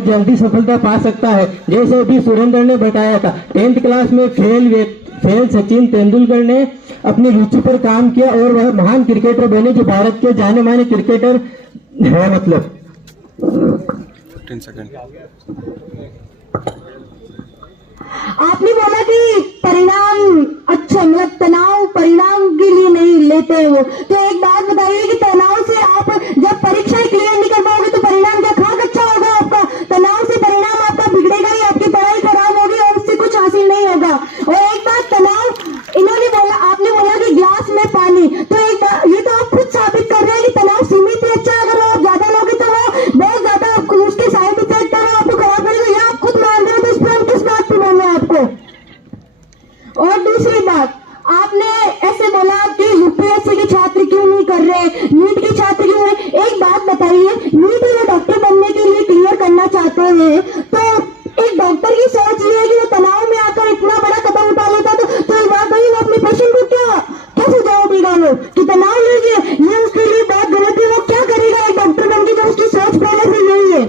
जल्दी सफलता पा सकता है। जैसे अभी सुरेंद्र ने बताया था, 10th क्लास में फेल सचिन तेंदुलकर ने अपनी रुचि पर काम किया और वह महान क्रिकेटर बने जो भारत के जाने माने क्रिकेटर है। मतलब 10 सेकंड। आपने बोला कि परिणाम अच्छा, मतलब तनाव परिणाम के लिए नहीं लेते हो, तो एक बात बताइए कि तनाव से आप जब परीक्षाएं क्लियर नहीं कर पाओगे तो परिणाम क्या खाक अच्छा होगा आपका? तनाव से परिणाम आपका बिगड़ेगा ही, आपकी पढ़ाई खराब होगी और उससे कुछ हासिल नहीं होगा। और एक बात, तनाव इन्होंने बोला, आपने बोला कि ग्लास में पानी, तो एक बात ये तो आप खुद साबित कर रहे हैं कि तनाव सीमित ही अच्छा, अगर आप ज्यादा लोगे तो वो बहुत ज्यादा उसके साइड इफेक्ट है, आपको खराब करेगा, ये आप खुद मान रहे हो, तो इस पर हम किस बात पे बोल रहे हैं आपको? और दूसरी बात, आपने ऐसे बोला कि यूपीएससी के छात्र क्यों नहीं कर रहे, नीट के छात्र क्यों नहीं। एक बात बताइए, नीट में डॉक्टर बनने के लिए क्लियर करना चाहते हैं, तो एक डॉक्टर की सोच ये है कि वो तनाव में आकर इतना बड़ा कदम उठा लेता, तो एक बात भाई, वो अपने पेशेंट को क्या सुझाव देगा वो कि तनाव लीजिए, ये उसके लिए बात गलत है। वो क्या करेगा एक डॉक्टर बनके जब उसकी सोच पहले से यही है?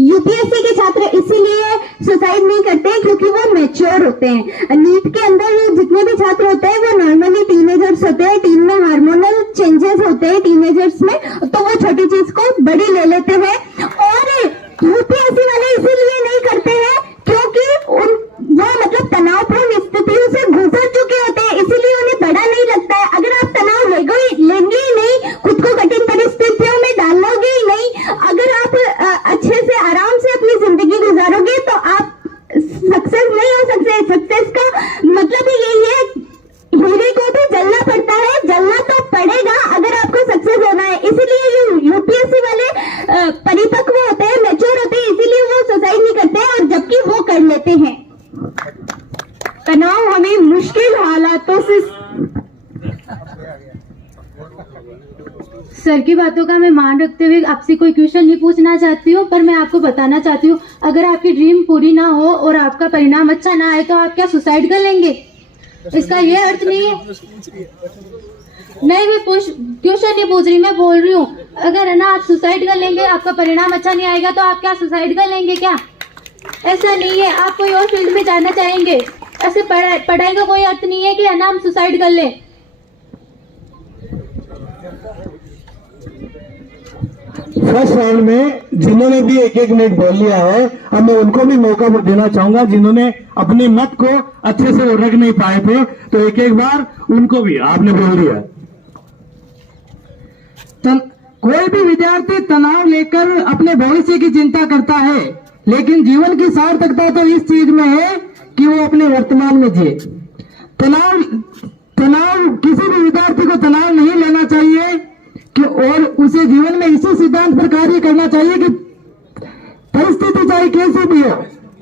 यूपीएससी के छात्र इसीलिए सुसाइड नहीं करते क्योंकि वो मैच्योर होते हैं। नीट के अंदर जितने भी छात्र होते हैं वो नॉर्मली टीनेजर्स होते हैं, टीन में हार्मोनल चेंजेस होते हैं टीनेजर्स में, तो वो छोटी चीज को बड़ी ले लेते हैं। और यूपीएससी वाले इसीलिए नहीं करते हैं क्योंकि वो मतलब तनावपूर्ण स्थितियों से गुजर चुके होते हैं, इसीलिए उन्हें बड़ा नहीं लगता है। अगर आप तनाव लेंगे ही नहीं, खुद को कठिन परिस्थितियों में डालोगे ही नहीं, अगर आप अच्छे से आराम से अपनी जिंदगी गुजारोगे तो आप सक्सेस नहीं हो सकते। सक्सेस का मतलब ही यही है, हीरे को भी जलना पड़ता है, जलना तो पड़ेगा अगर आपको सक्सेस होना है। इसीलिए यूपीएससी वाले परिपक्व होते हैं, मैच्योर होते हैं, इसीलिए वो सुसाइड नहीं करते हैं, और जबकि वो कर लेते हैं। तनाव हमें मुश्किल हालातों से, सर की बातों का मैं मान रखते हुए आपसे कोई क्वेश्चन नहीं पूछना चाहती हूँ, पर मैं आपको बताना चाहती हूँ, अगर आपकी ड्रीम पूरी ना हो और आपका परिणाम अच्छा ना आए तो आप क्या सुसाइड कर लेंगे? इसका ये अर्थ नहीं है। नहीं, मैं क्वेश्चन नहीं पूछ रही, मैं बोल रही हूँ, अगर है ना आप सुसाइड कर लेंगे, आपका परिणाम अच्छा नहीं आएगा तो आप क्या सुसाइड कर लेंगे क्या? ऐसा नहीं है, आप कोई और फील्ड में जाना चाहेंगे। ऐसे पढ़ाई का कोई अर्थ नहीं है कि है ना हम सुसाइड कर ले। फर्स्ट राउंड में जिन्होंने भी एक मिनट बोल लिया है, अब मैं उनको भी मौका देना चाहूंगा जिन्होंने अपने मत को अच्छे से रख नहीं पाए थे, तो एक बार उनको भी आपने बोल दिया। कोई भी विद्यार्थी तनाव लेकर अपने भविष्य की चिंता करता है, लेकिन जीवन की सार्थकता तो इस चीज में है कि वो अपने वर्तमान में जिए। तनाव किसी भी विद्यार्थी को तनाव नहीं लेना चाहिए कि और उसे जीवन में इसी सिद्धांत पर कार्य करना चाहिए कि परिस्थिति चाहे कैसी भी हो,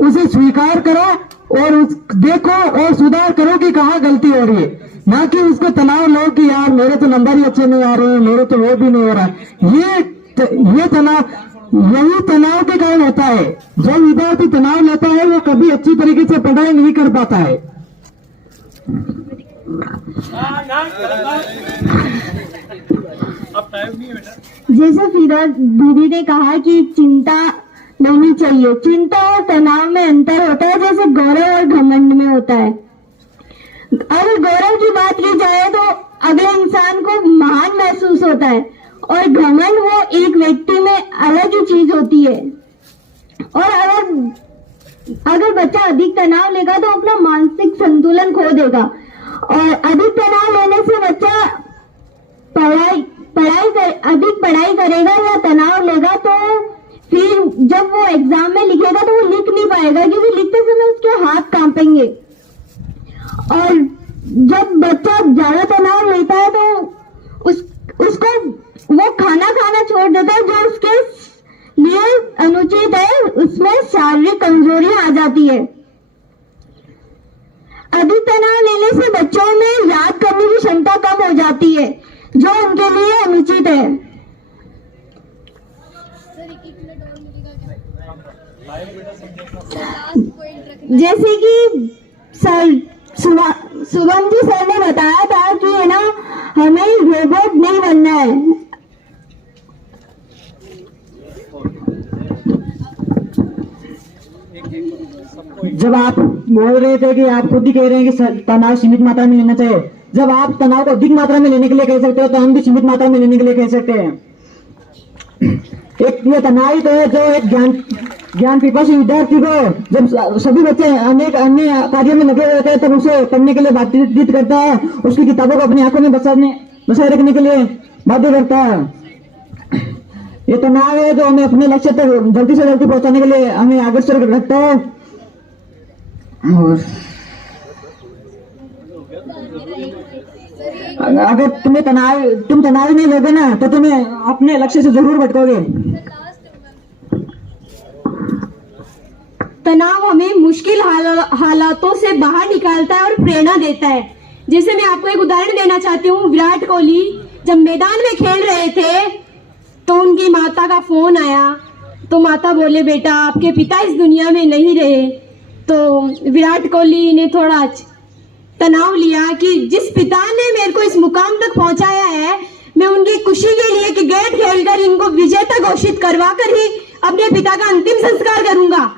उसे स्वीकार करो और देखो और सुधार करो कि कहाँ गलती हो रही है, ना कि उसको तनाव लो कि यार मेरे तो नंबर ही अच्छे नहीं आ रहे हैं, मेरे तो वो भी नहीं हो रहा है। ये तनाव, यही तनाव के कारण होता है। जो विद्यार्थी तनाव लेता है वो कभी अच्छी तरीके से पढ़ाई नहीं कर पाता है। जैसे फिरोज दीदी ने कहा कि चिंता लेनी चाहिए, चिंता और तनाव में अंतर होता है जैसे गौरव और घमंड में होता है। अगर गौरव की बात की जाए तो अगले इंसान को महान महसूस होता है, और घमंड वो एक व्यक्ति में अलग ही चीज होती है। और अगर बच्चा अधिक तनाव लेगा तो अपना मानसिक संतुलन खो देगा, और अधिक तनाव लेने से बच्चा अधिक पढ़ाई करेगा या तनाव लेगा तो फिर जब वो एग्जाम में लिखेगा तो वो लिख नहीं पाएगा, क्योंकि लिखते समय उसके हाथ कांपेंगे। और जब बच्चा ज्यादा तनाव लेता है तो उसको वो खाना छोड़ देता है जो उसके लिए अनुचित है, उसमें शारीरिक कमजोरी आ जाती है। अधिक तनाव लेने से बच्चों में याद करने की क्षमता कम हो जाती है जो उनके लिए अनुचित है। जैसे कि शुभम जी सर ने बताया था कि है ना हमें रोबोट नहीं बनना है, जब आप बोल रहे थे कि आप खुद ही कह रहे हैं कि तनाव सीमित मात्रा में लेना चाहिए, जब आप तनाव को अधिक मात्रा में लेने के लिए कह सकते हो तो हम भी सीमित मात्रा में लेने के लिए कह सकते हैं। एक ये तनाव ही तो है जो एक ज्ञान पिपासु विद्यार्थी को, जब सभी बच्चे अनेक अन्य कार्यों में लगे रहते हैं तब उसे पढ़ने के लिए बातचीत करता है, उसकी किताबों को अपनी आंखों में बसाए रखने के लिए बाध्य करता है। ये तनाव है जो हमें अपने लक्ष्य तक जल्दी से जल्दी पहुंचाने के लिए हमें अग्रसर रखता है। और अगर तुम तनाव नहीं लोगे ना तो तुम्हें अपने लक्ष्य से जरूर भटकोगे। तनाव हमें मुश्किल हालातों से बाहर निकालता है और प्रेरणा देता है। जैसे मैं आपको एक उदाहरण देना चाहती हूँ। विराट कोहली जब मैदान में खेल रहे थे तो उनकी माता का फोन आया, तो माता बोले बेटा आपके पिता इस दुनिया में नहीं रहे। तो विराट कोहली ने थोड़ा तनाव लिया कि जिस पिता ने मेरे को इस मुकाम तक पहुंचाया है, मैं उनकी खुशी के लिए क्रिकेट खेलकर इनको विजेता घोषित करवा कर ही अपने पिता का अंतिम संस्कार करूंगा।